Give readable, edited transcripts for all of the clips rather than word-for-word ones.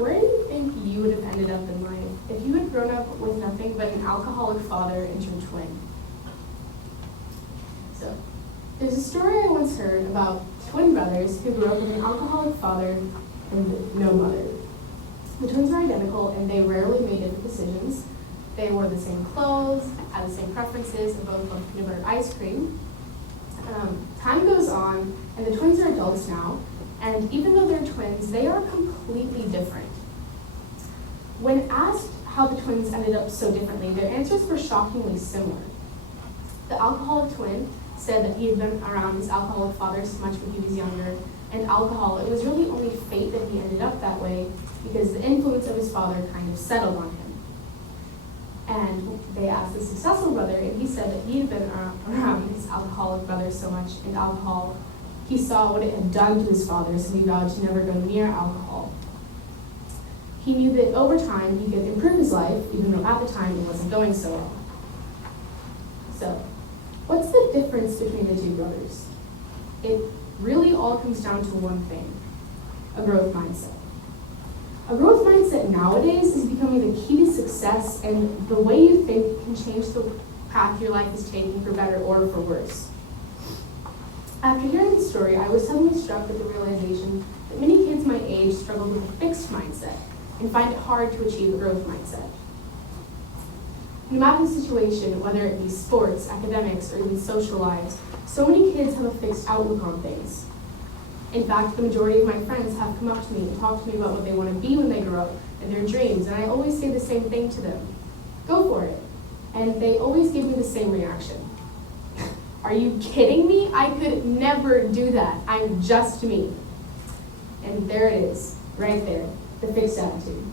where do you think you would have ended up in life if you had grown up with nothing but an alcoholic father and your twin? So, there's a story I once heard about twin brothers who grew up with an alcoholic father and no mother. The twins were identical and they rarely made different decisions. They wore the same clothes, had the same preferences, and both loved peanut butter ice cream. Time goes on, and the twins are adults now, and even though they're twins, they are completely different. When asked how the twins ended up so differently, their answers were shockingly similar. The alcoholic twin said that he had been around his alcoholic father so much when he was younger, and alcohol, it was really only fate that he ended up that way because the influence of his father kind of settled on him. And they asked the successful brother, and he said that he had been around his alcoholic brother so much, and alcohol, he saw what it had done to his father, so he vowed to never go near alcohol. He knew that over time he could improve his life, even though at the time it wasn't going so well. So, what's the difference between the two brothers? It really all comes down to one thing: a growth mindset. A growth mindset nowadays is becoming the key to success, and the way you think can change the path your life is taking for better or for worse. After hearing the story, I was suddenly struck with the realization that many kids my age struggle with a fixed mindset and find it hard to achieve a growth mindset. No matter the situation, whether it be sports, academics, or even social lives, so many kids have a fixed outlook on things. In fact, the majority of my friends have come up to me and talked to me about what they want to be when they grow up and their dreams, and I always say the same thing to them: go for it. And they always give me the same reaction. Are you kidding me? I could never do that. I'm just me. And there it is, right there, the fixed attitude.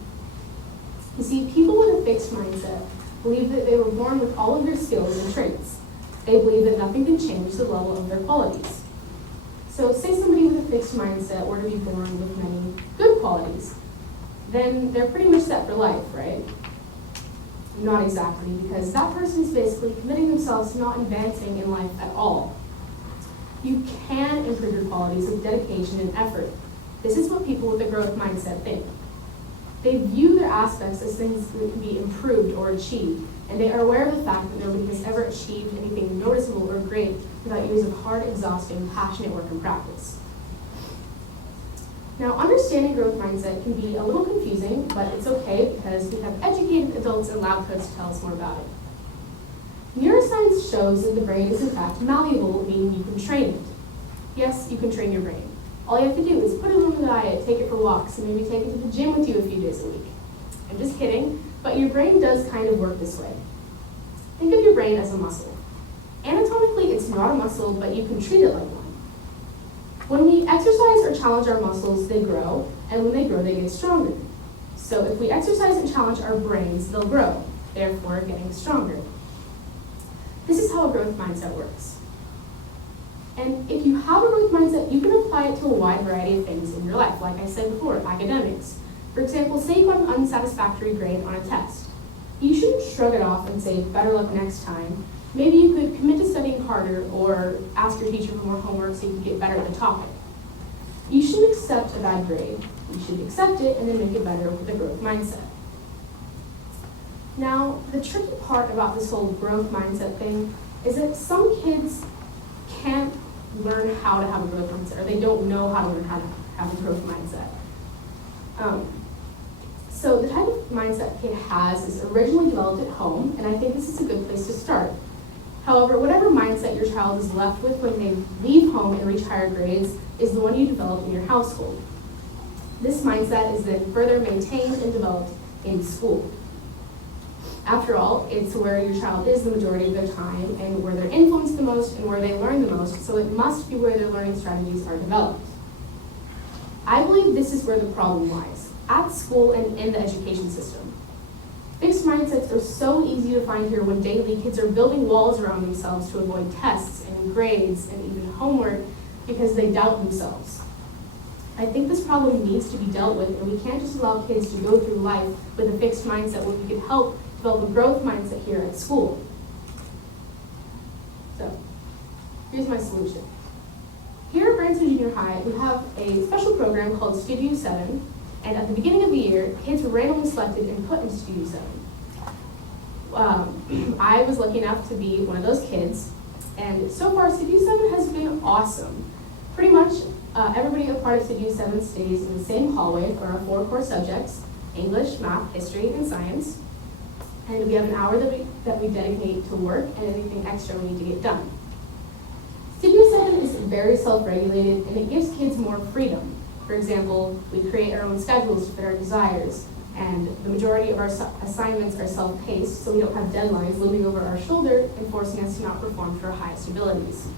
You see, people with a fixed mindset believe that they were born with all of their skills and traits. They believe that nothing can change the level of their qualities. So say somebody with a fixed mindset were to be born with many good qualities, then they're pretty much set for life, right? Not exactly, because that person is basically committing themselves to not advancing in life at all. You can improve your qualities with dedication and effort. This is what people with a growth mindset think. They view their aspects as things that can be improved or achieved, and they are aware of the fact that nobody has ever achieved anything noticeable or great without years of hard, exhausting, passionate work and practice. Now, understanding growth mindset can be a little confusing, but it's okay because we have educated adults and lab coats to tell us more about it. Neuroscience shows that the brain is in fact malleable, meaning you can train it. Yes, you can train your brain. All you have to do is put it on a diet, take it for walks, and maybe take it to the gym with you a few days a week. I'm just kidding, but your brain does kind of work this way. Think of your brain as a muscle. Anatomically, it's not a muscle, but you can treat it like one. When we exercise or challenge our muscles, they grow, and when they grow, they get stronger. So if we exercise and challenge our brains, they'll grow, therefore getting stronger. This is how a growth mindset works. And if you have a growth mindset, you can apply it to a wide variety of things in your life. Like I said before, academics. For example, say you got an unsatisfactory grade on a test. You shouldn't shrug it off and say, better luck next time. Maybe you could commit to studying harder or ask your teacher for more homework so you can get better at the topic. You shouldn't accept a bad grade. You should accept it and then make it better with a growth mindset. Now, the tricky part about this whole growth mindset thing is that some kids can't learn how to have a growth mindset, or they don't know how to learn how to have a growth mindset. So the type of mindset kid has is originally developed at home, and I think this is a good place to start. However, whatever mindset your child is left with when they leave home and reach higher grades is the one you develop in your household. This mindset is then further maintained and developed in school. After all, it's where your child is the majority of their time and where they're influenced the most and where they learn the most, so it must be where their learning strategies are developed. I believe this is where the problem lies, at school and in the education system. Fixed mindsets are so easy to find here when daily kids are building walls around themselves to avoid tests and grades and even homework because they doubt themselves. I think this problem needs to be dealt with, and we can't just allow kids to go through life with a fixed mindset when we can help develop a growth mindset here at school. So, here's my solution. Here at Branson Junior High, we have a special program called Studio 7, And at the beginning of the year, kids were randomly selected and put into Studio 7. I was lucky enough to be one of those kids, and so far Studio 7 has been awesome. Pretty much everybody a part of Studio 7 stays in the same hallway for our 4 core subjects: English, math, history, and science. And we have an hour that we dedicate to work and anything extra we need to get done. Studio 7 is very self-regulated, and it gives kids more freedom. For example, we create our own schedules to fit our desires, and the majority of our assignments are self-paced, so we don't have deadlines looming over our shoulder and forcing us to not perform to our highest abilities.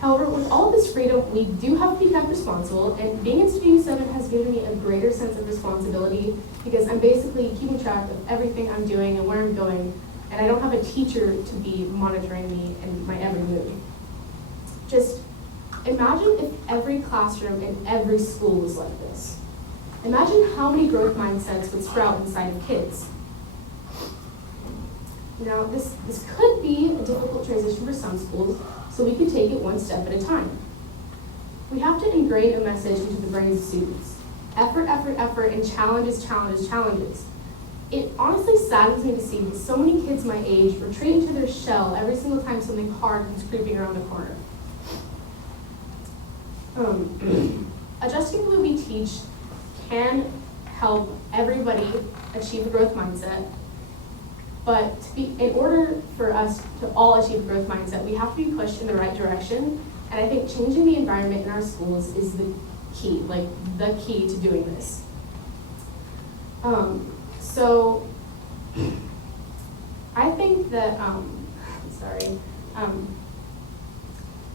However, with all of this freedom, we do have to be kept responsible, and being in Studio 7 has given me a greater sense of responsibility because I'm basically keeping track of everything I'm doing and where I'm going, and I don't have a teacher to be monitoring me and my every move. Just imagine if every classroom in every school was like this. Imagine how many growth mindsets would sprout inside of kids. Now, this could be a difficult transition for some schools, so we can take it one step at a time. We have to ingrain a message into the brains of students. Effort, effort, effort, and challenges, challenges, challenges. It honestly saddens me to see that so many kids my age retreat into their shell every single time something hard comes creeping around the corner. Adjusting the way we teach can help everybody achieve a growth mindset, but in order for us to all achieve a growth mindset, we have to be pushed in the right direction, and I think changing the environment in our schools is the key, the key to doing this. So I think that,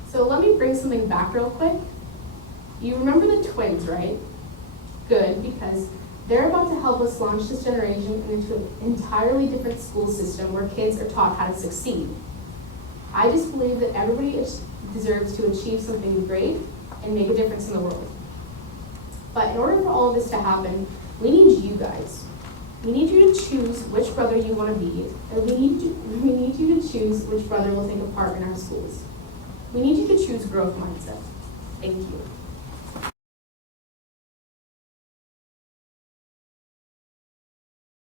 so let me bring something back real quick. You remember the twins, right? Good, because they're about to help us launch this generation into an entirely different school system where kids are taught how to succeed. I just believe that everybody deserves to achieve something great and make a difference in the world. But in order for all of this to happen, we need you guys. We need you to choose which brother you want to be, and we need you to choose which brother will take a part in our schools. We need you to choose growth mindset. Thank you.